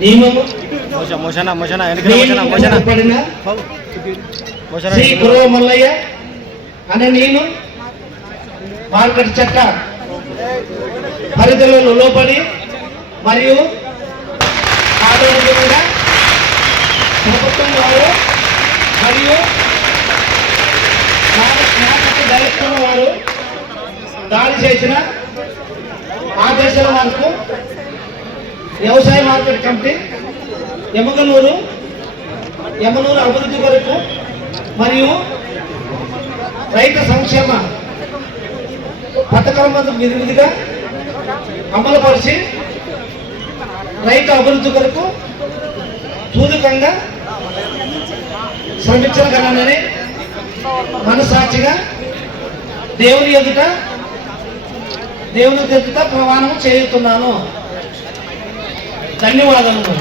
నియమము శ్రీ గురవ మల్లయ్య అనే నేను మార్కెట్ చట్ట పరిధిలో లోబడి మరియు ఆరోగ్యంగా ప్రభుత్వం వారు మరియు డైరెక్టర్ వారు దాడి చేసిన ఆదేశాల వరకు వ్యవసాయ మార్కెట్ కమిటీ యమనూరు అభివృద్ధి కొరకు మరియు రైతు సంక్షేమ పథకాల విధిగా అమలుపరిచి రైతు అభివృద్ధి కొరకు సూచకంగా శ్రమించగలనని మనసాక్షిగా దేవుని ఎదుట ప్రమాణం చేస్తున్నాను. ధన్యవాదాలు.